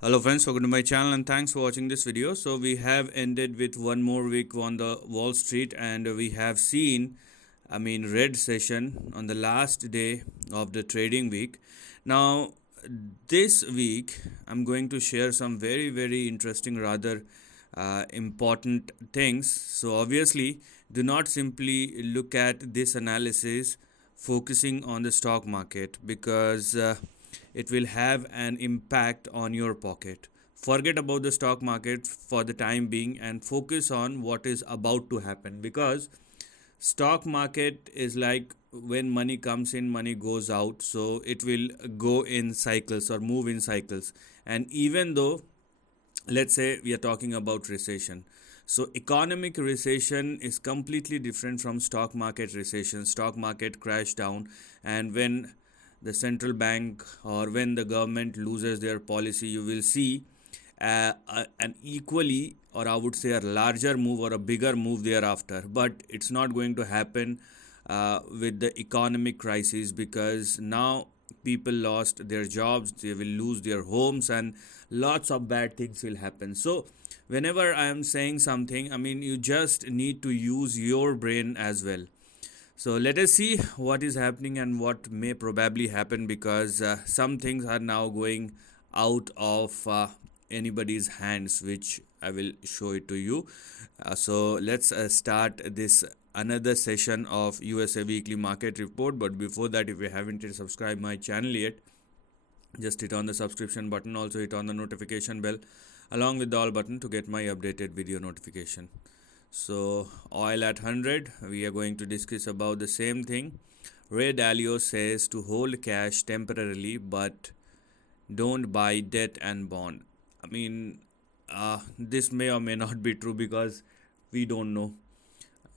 Hello friends, welcome to my channel and thanks for watching this video. So we have ended with one more week on the Wall Street and we have seen red session on the last day of the trading week. Now this week I'm going to share some very interesting, rather important things. So obviously do not simply look at this analysis focusing on the stock market because it will have an impact on your pocket. Forget about the stock market for the time being and focus on what is about to happen, because stock market is like when money comes in, money goes out, so it will go in cycles or move in cycles. And even though, let's say we are talking about recession, so economic recession is completely different from stock market recession. Stock market crash down, and when the central bank or when the government loses their policy, you will see an equally, or I would say a larger move or a bigger move thereafter. But it's not going to happen with the economic crisis, because now people lost their jobs, they will lose their homes, and lots of bad things will happen. So whenever I am saying something, you just need to use your brain as well. So let us see what is happening and what may probably happen, because some things are now going out of anybody's hands, which I will show it to you. So let's start this another session of USA Weekly Market Report. But before that, if you haven't yet subscribed my channel yet, just hit on the subscription button. Also hit on the notification bell along with the all button to get my updated video notification. So oil at 100, we are going to discuss about the same thing. Ray Dalio says to hold cash temporarily but don't buy debt and bond. This may or may not be true, because we don't know.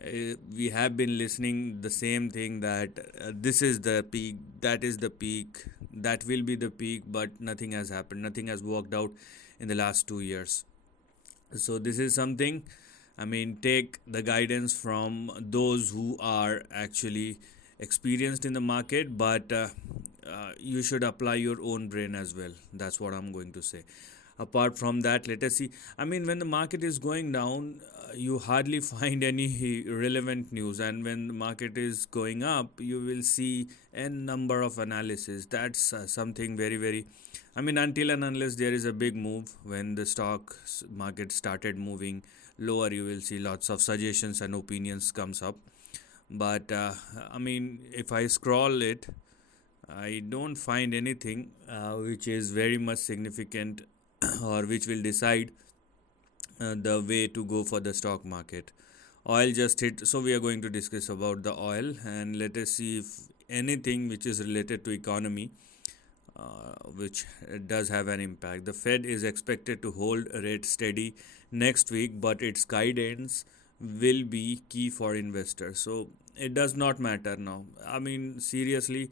We have been listening the same thing, that this is the peak, that is the peak, that will be the peak, but nothing has happened, nothing has worked out in the last 2 years. So this is something, take the guidance from those who are actually experienced in the market, but you should apply your own brain as well. That's what I'm going to say. Apart from that, let us see. When the market is going down, you hardly find any relevant news, and when the market is going up, you will see a number of analysis. That's something very until and unless there is a big move, when the stock market started moving lower, you will see lots of suggestions and opinions comes up. But if I scroll it, I don't find anything which is very much significant or which will decide the way to go for the stock market. Oil just hit, so we are going to discuss about the oil, and let us see if anything which is related to economy which does have an impact. The Fed is expected to hold rate steady next week, but its guidance will be key for investors. So it does not matter now. Seriously,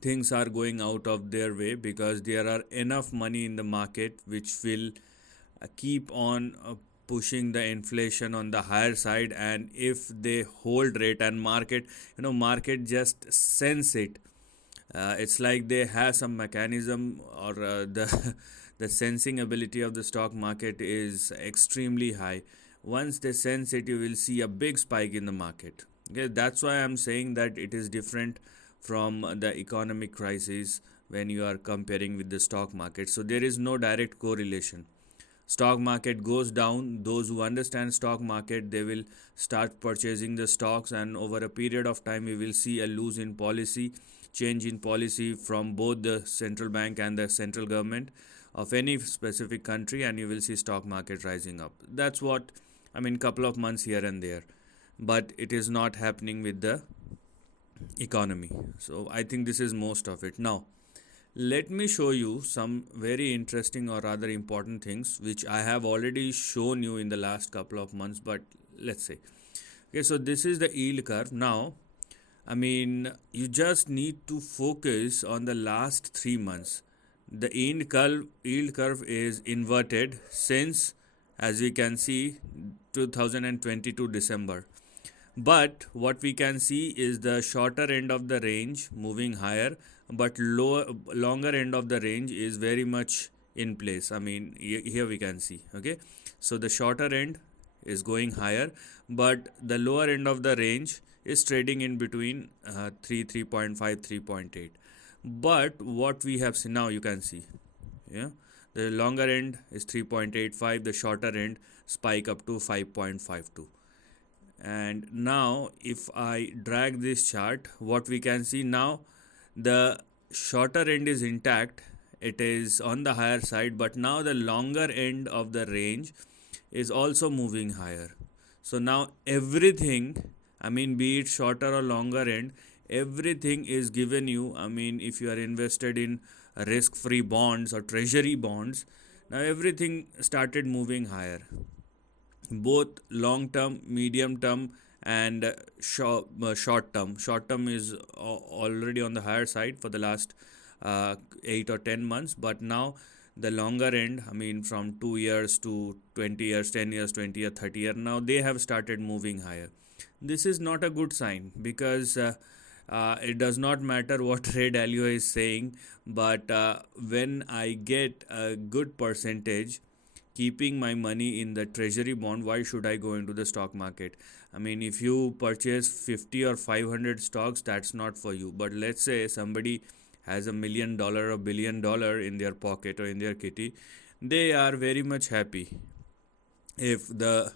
things are going out of their way, because there are enough money in the market which will keep on pushing the inflation on the higher side. And if they hold rate, and market just sense it, it's like they have some mechanism, or the the sensing ability of the stock market is extremely high. Once they sense it, you will see a big spike in the market. Okay, that's why I'm saying that it is different from the economic crisis when you are comparing with the stock market. So there is no direct correlation. Stock market goes down, those who understand stock market, they will start purchasing the stocks, and over a period of time we will see a lose in policy, change in policy from both the central bank and the central government of any specific country, and you will see stock market rising up. That's what couple of months here and there, but it is not happening with the economy. So I think this is most of it. Now let me show you some very interesting, or rather important things, which I have already shown you in the last couple of months, but let's say, okay, so this is the yield curve. Now you just need to focus on the last 3 months. The yield curve is inverted since, as we can see, 2022 December. But what we can see is the shorter end of the range moving higher, but longer end of the range is very much in place. I mean, here we can see, okay. So the shorter end is going higher, but the lower end of the range is trading in between 3.5, 3.8. But what we have seen now, you can see, yeah, the longer end is 3.85, the shorter end spike up to 5.52. And now if I drag this chart, what we can see now, the shorter end is intact, it is on the higher side, but now the longer end of the range is also moving higher. So now everything, I mean, be it shorter or longer end, everything is given you. I mean, if you are invested in risk free bonds or treasury bonds, now everything started moving higher, both long term, medium term, and short term. Short term is already on the higher side for the last 8 or 10 months, but now the longer end, I mean, from 2 years to 20 years, 10 years, 20 years, 30 years, now they have started moving higher. This is not a good sign, because it does not matter what Ray Dalio is saying, but when I get a good percentage keeping my money in the treasury bond, why should I go into the stock market? I mean, if you purchase 50 or 500 stocks, that's not for you. But let's say somebody has $1 million or $1 billion in their pocket or in their kitty, they are very much happy if the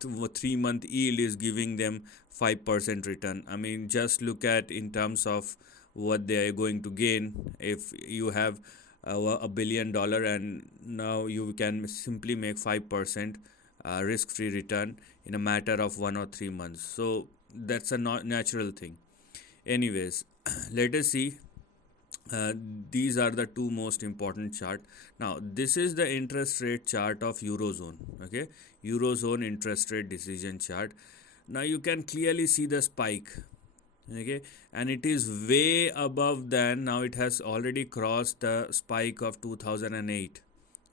3-month yield is giving them 5% return. I mean, just look at in terms of what they are going to gain. If you have $1 billion and now you can simply make 5% risk-free return in a matter of 1 or 3 months. So that's a natural thing. Anyways, let us see. These are the two most important chart. Now this is the interest rate chart of Eurozone, okay, Eurozone interest rate decision chart. Now you can clearly see the spike, okay, and it is way above than, now it has already crossed the spike of 2008,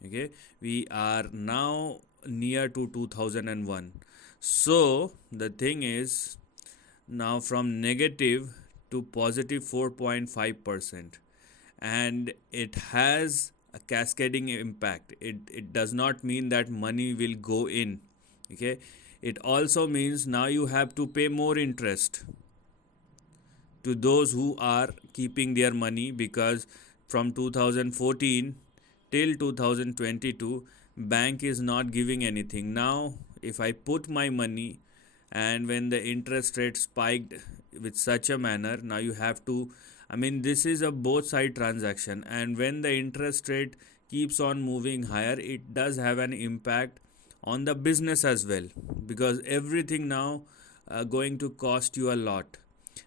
okay, we are now near to 2001. So the thing is, now from negative to positive 4.5%, and it has a cascading impact. It does not mean that money will go in, okay, it also means now you have to pay more interest to those who are keeping their money, because from 2014 till 2022 bank is not giving anything. Now if I put my money, and when the interest rate spiked with such a manner, now you have to, I mean, this is a both side transaction, and when the interest rate keeps on moving higher, it does have an impact on the business as well, because everything now going to cost you a lot.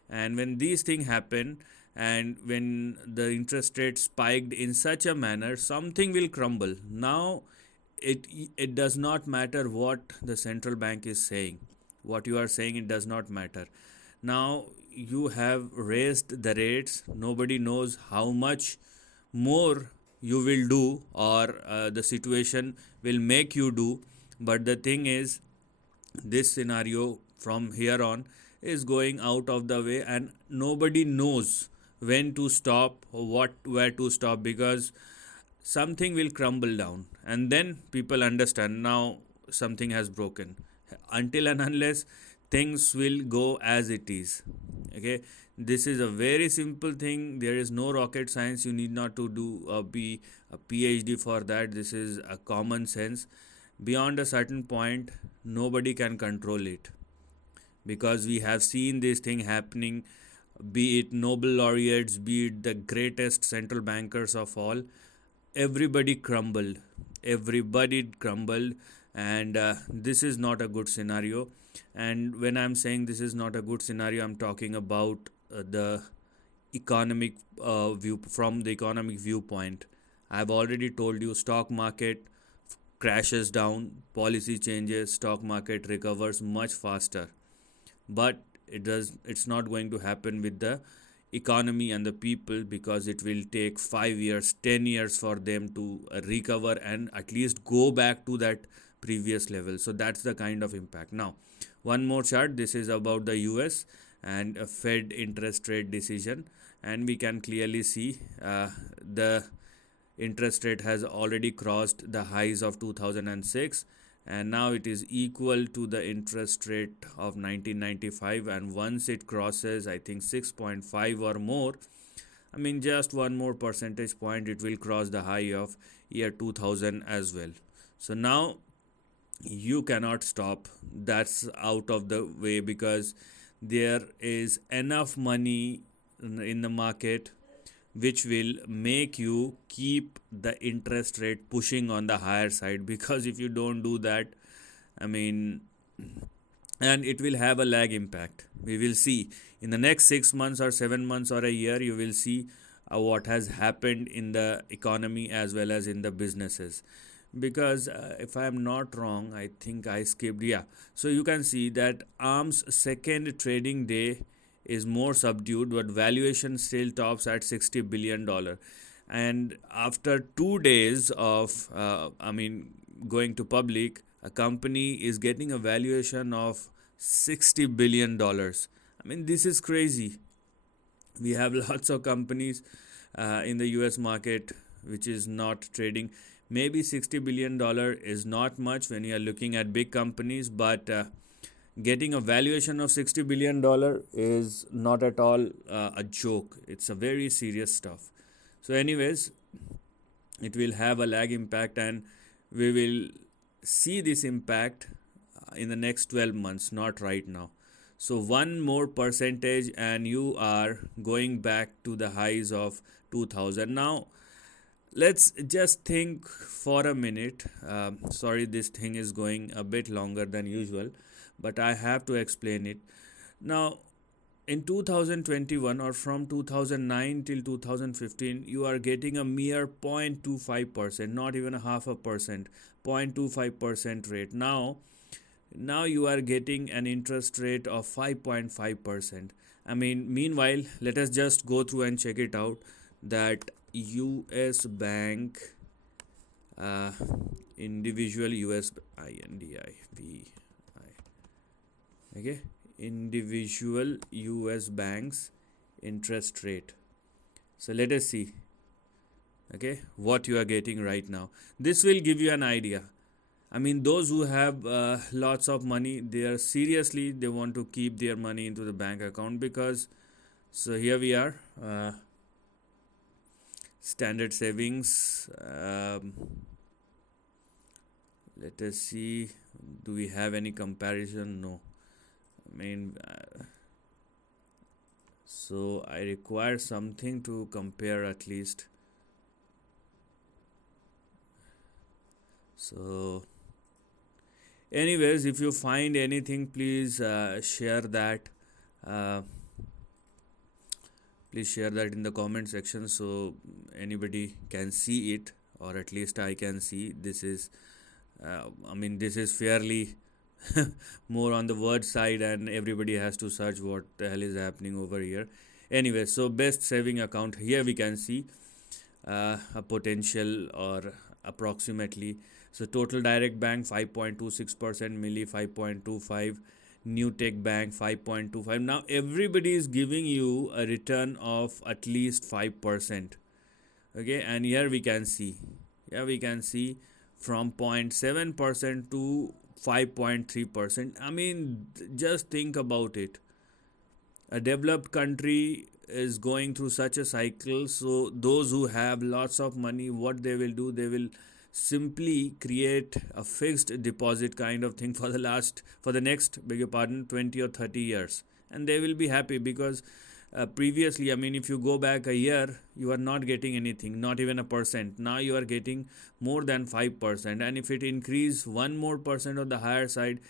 And when these things happen, and when the interest rate spiked in such a manner, something will crumble. Now it does not matter what the central bank is saying, what you are saying, it does not matter. Now you have raised the rates, nobody knows how much more you will do, or the situation will make you do. But the thing is, this scenario from here on is going out of the way, and nobody knows when to stop or where to stop, because something will crumble down, and then people understand now something has broken. Until and unless things will go as it is, okay, this is a very simple thing. There is no rocket science. You need not to do be a PhD for that. This is a common sense. Beyond a certain point, nobody can control it, because we have seen this thing happening, be it Nobel laureates, be it the greatest central bankers of all. Everybody crumbled, and this is not a good scenario. And when I'm saying this is not a good scenario, I'm talking about the economic view, from the economic viewpoint. I've already told you, stock market crashes down, policy changes, stock market recovers much faster. But it's not going to happen with the economy and the people, because it will take 5 years, 10 years for them to recover and at least go back to that previous level. So that's the kind of impact. Now one more chart. This is about the US and a Fed interest rate decision, and we can clearly see interest rate has already crossed the highs of 2006, and now it is equal to the interest rate of 1995. And once it crosses, I think 6.5 or more, I mean just one more percentage point, it will cross the high of year 2000 as well. So now you cannot stop. That's out of the way, because there is enough money in the market which will make you keep the interest rate pushing on the higher side. Because if you don't do that, I mean, and it will have a lag impact. We will see in the next 6 months or 7 months or a year, you will see what has happened in the economy as well as in the businesses. Because if I am not wrong, I think I skipped, yeah, so you can see that ARM's second trading day is more subdued, but valuation still tops at $60 billion. And after 2 days of going to public, a company is getting a valuation of $60 billion. I mean, this is crazy. We have lots of companies in the US market which is not trading. Maybe $60 billion is not much when you are looking at big companies, but getting a valuation of $60 billion is not at all a joke. It's a very serious stuff. So anyways, it will have a lag impact, and we will see this impact in the next 12 months, not right now. So one more percentage and you are going back to the highs of 2000. Now let's just think for a minute. Sorry, this thing is going a bit longer than usual, but I have to explain it. Now, in 2021 or from 2009 till 2015, you are getting a mere 0.25%, not even a half a percent, 0.25% rate. Now you are getting an interest rate of 5.5%. I mean, meanwhile, let us just go through and check it out. That US bank, individual US INDIV, okay, individual US banks interest rate. So let us see, okay, what you are getting right now. This will give you an idea. I mean, those who have lots of money, they want to keep their money into the bank account. Because, so here we are, standard savings. Let us see, do we have any comparison? No. I mean, so I require something to compare at least. So anyways, if you find anything, please share that. Please share that in the comment section so anybody can see it, or at least I can see. This is this is fairly more on the word side, and everybody has to search what the hell is happening over here. Anyway, so best saving account, here we can see a potential or approximately. So total direct bank 5.26%, Milli 5.25%, New Tech Bank 5.25%. Now everybody is giving you a return of at least 5%. Okay, and here we can see, from 0.7% to 5.3%. I mean, just think about it. A developed country is going through such a cycle. So those who have lots of money, what they will do, they will simply create a fixed deposit kind of thing for the next 20 or 30 years, and they will be happy. Because previously, I mean, if you go back a year, you are not getting anything, not even a percent. Now you are getting more than 5%, and if it increase one more percent on the higher side,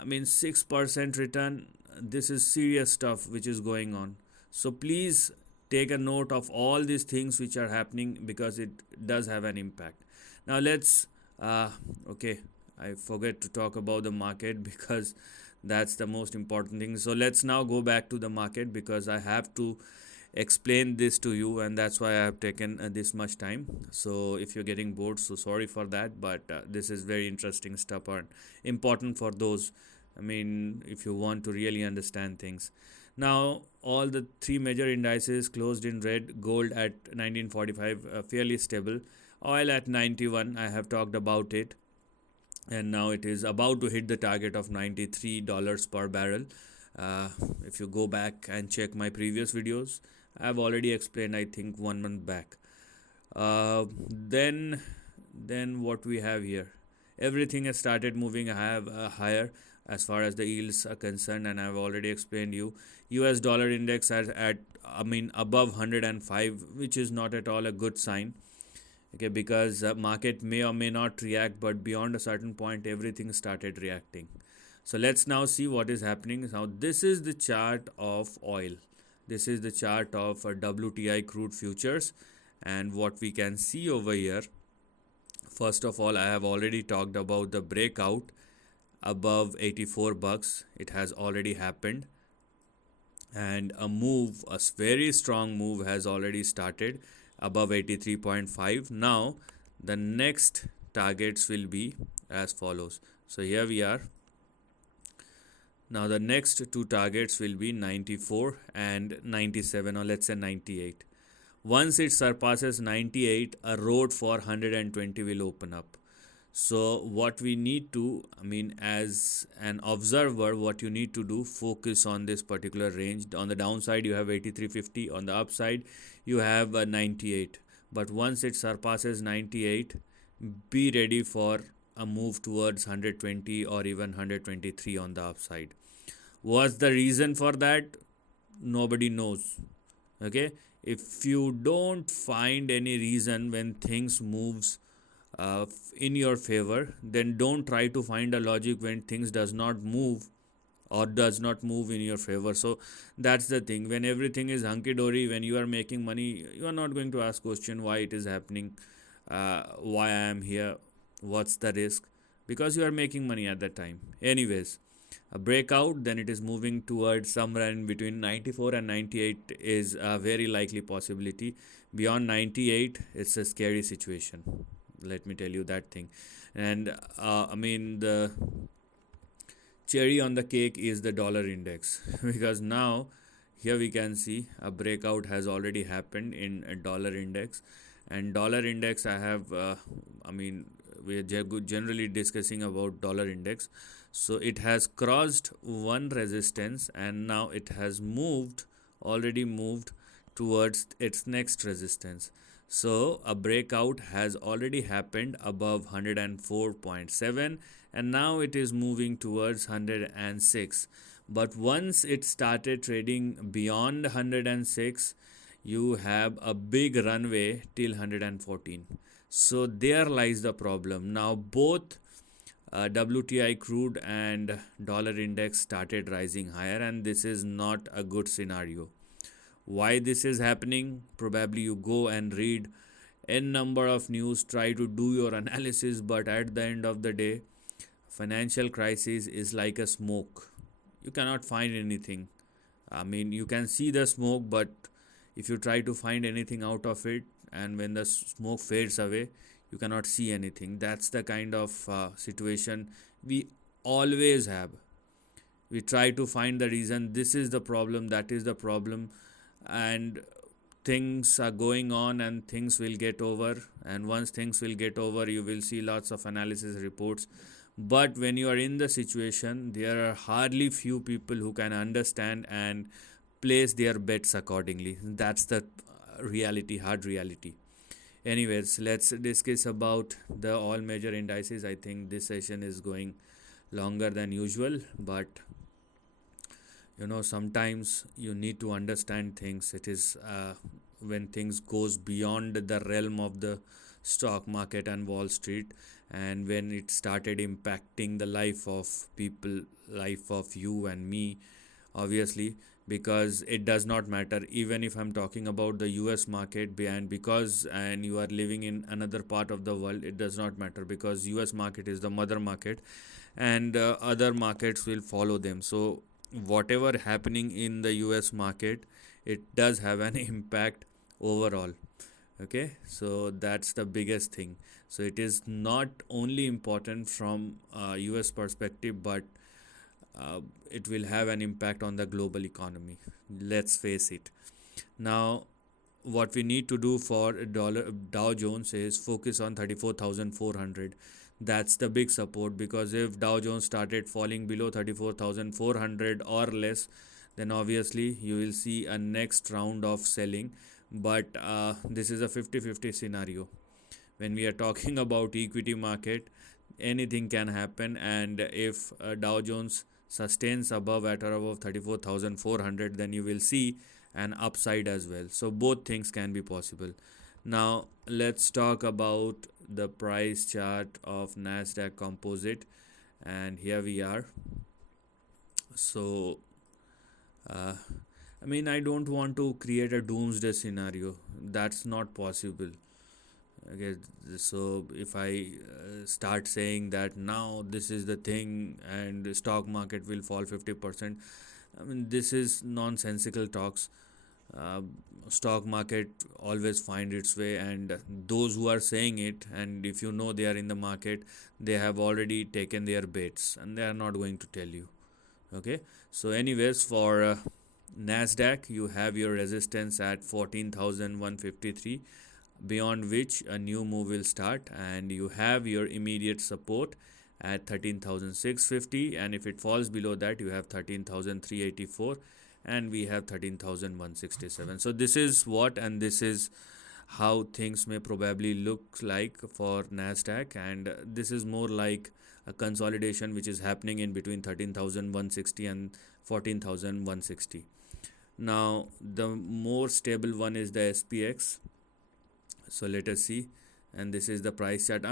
I mean 6% return. This is serious stuff which is going on. So please take a note of all these things which are happening, because it does have an impact. Now let's okay, I forget to talk about the market because that's the most important thing. So let's now go back to the market, because I have to explain this to you, and that's why I have taken this much time. So if you're getting bored, so sorry for that, but this is very interesting stuff and important for those, I mean, if you want to really understand things. Now all the three major indices closed in red. Gold at 1945, fairly stable. Oil at 91, I have talked about it, and now it is about to hit the target of $93 per barrel. Uh, if you go back and check my previous videos, I've already explained, I think, 1 month back. Uh, then, then what we have here, everything has started moving higher as far as the yields are concerned, and I've already explained you. US dollar index at above 105, which is not at all a good sign. Okay, because market may or may not react, but beyond a certain point everything started reacting. So let's now see what is happening. Now this is the chart of oil, this is the chart of WTI crude futures, and what we can see over here, first of all, I have already talked about the breakout above 84 bucks. It has already happened, and a very strong move has already started above 83.5. Now the next targets will be as follows. So here we are. Now the next two targets will be 94 and 97, or let's say 98. Once it surpasses 98, a road for 120 will open up. So what we need to, as an observer, what you need to do, focus on this particular range. On the downside, you have 83.50. On the upside, you have 98. But once it surpasses 98, be ready for a move towards 120 or even 123 on the upside. What's the reason for that? Nobody knows. Okay, if you don't find any reason when things moves in your favor, then don't try to find a logic when things does not move or does not move in your favor. So that's the thing. When everything is hunky-dory, when you are making money, you are not going to ask question why it is happening, why I am here, what's the risk, because you are making money at that time. Anyways, a breakout, then it is moving towards somewhere in between 94 and 98 is a very likely possibility. Beyond 98, it's a scary situation, let me tell you that thing. And the cherry on the cake is the dollar index because now here we can see a breakout has already happened in a dollar index. And dollar index, I have we are generally discussing about dollar index. So it has crossed one resistance, and now it has already moved towards its next resistance. So a breakout has already happened above 104.7, and now it is moving towards 106. But once it started trading beyond 106, you have a big runway till 114. So there lies the problem. Now both WTI crude and dollar index started rising higher, and this is not a good scenario. Why this is happening? Probably you go and read n number of news, try to do your analysis, but at the end of the day, financial crisis is like a smoke. You cannot find anything. You can see the smoke, but if you try to find anything out of it, and when the smoke fades away, you cannot see anything. That's the kind of situation we always have. We try to find the reason, this is the problem, that is the problem, and things are going on and things will get over. And once things will get over, you will see lots of analysis reports. But when you are in the situation, there are hardly few people who can understand and place their bets accordingly. That's the reality, hard reality. Anyways, let's discuss about the all major indices. I think this session is going longer than usual, but sometimes you need to understand things. It is when things goes beyond the realm of the stock market and Wall Street, and when it started impacting the life of people, life of you and me, obviously, because it does not matter even if I'm talking about the US market, and you are living in another part of the world, it does not matter, because US market is the mother market, and other markets will follow them. So whatever happening in the US market, it does have an impact overall. Okay, so that's the biggest thing. So it is not only important from US perspective, but it will have an impact on the global economy. Let's face it. Now what we need to do for Dow Jones is focus on 34,400. That's the big support, because if Dow Jones started falling below 34,400 or less, then obviously you will see a next round of selling. But this is a 50-50 scenario. When we are talking about equity market, anything can happen, and if Dow Jones sustains above at or above 34,400, then you will see an upside as well. So both things can be possible. Now let's talk about the price chart of Nasdaq Composite, and here we are. So I don't want to create a doomsday scenario. That's not possible. Okay, so if I start saying that now this is the thing and the stock market will fall 50%, this is nonsensical talks. uh, Stock market always find its way, and those who are saying it, and if you know they are in the market, they have already taken their bets and they are not going to tell you. Okay, so anyways, for Nasdaq, you have your resistance at 14,153, beyond which a new move will start, and you have your immediate support at 13,650, and if it falls below that, you have 13,384, and we have 13,167. So this is what, and this is how things may probably look like for Nasdaq, and this is more like a consolidation which is happening in between 13,160 and 14,160. Now the more stable one is the SPX. So let us see, and this is the price chart.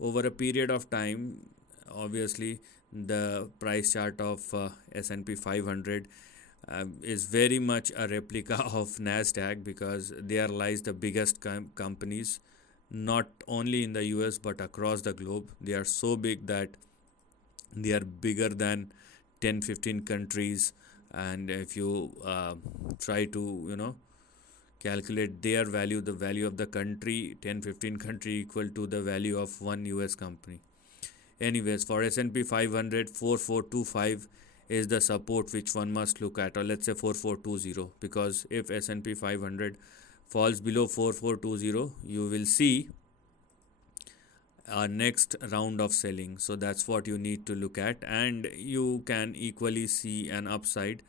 Over a period of time, obviously the price chart of S&P 500 is very much a replica of Nasdaq, because there lies the biggest companies, not only in the US but across the globe. They are so big that they are bigger than 10-15 countries, and if you try to calculate their value, the value of the country, 10-15 country equal to the value of one US company. Anyways, for S&P 500, 4425 is the support which one must look at, or let's say 4420, because if S&P 500 falls below 4420, you will see a next round of selling. So that's what you need to look at, and you can equally see an upside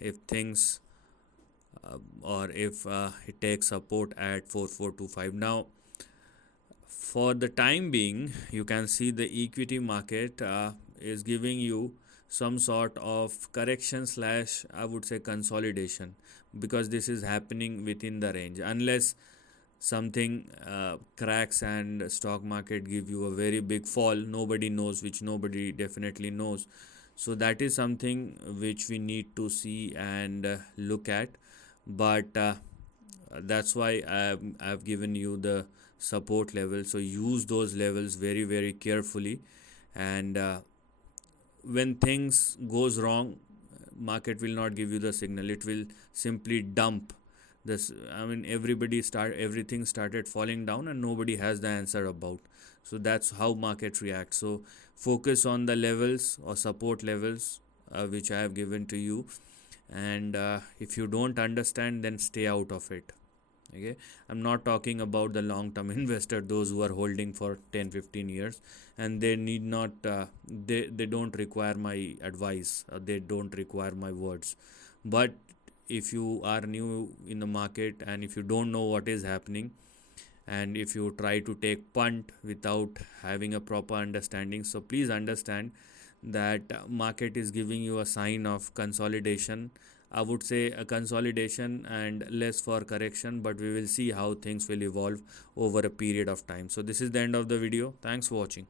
if things or if it takes support at 4425. Now for the time being, you can see the equity market is giving you some sort of correction slash, I would say, consolidation, because this is happening within the range. Unless something cracks and stock market give you a very big fall, nobody knows, which nobody definitely knows. So that is something which we need to see and look at. But that's why I've given you the support level. So use those levels very, very carefully, and when things goes wrong, market will not give you the signal. It will simply dump this. Everything started falling down and nobody has the answer about. So that's how market reacts. So focus on the levels or support levels which I have given to you, and if you don't understand, then stay out of it. Okay, I'm not talking about the long term investor, those who are holding for 10-15 years, and they need not they don't require my advice, they don't require my words. But if you are new in the market and if you don't know what is happening, and if you try to take punt without having a proper understanding, so please understand that market is giving you a sign of consolidation. I would say a consolidation and less for correction, but we will see how things will evolve over a period of time. So this is the end of the video. Thanks for watching.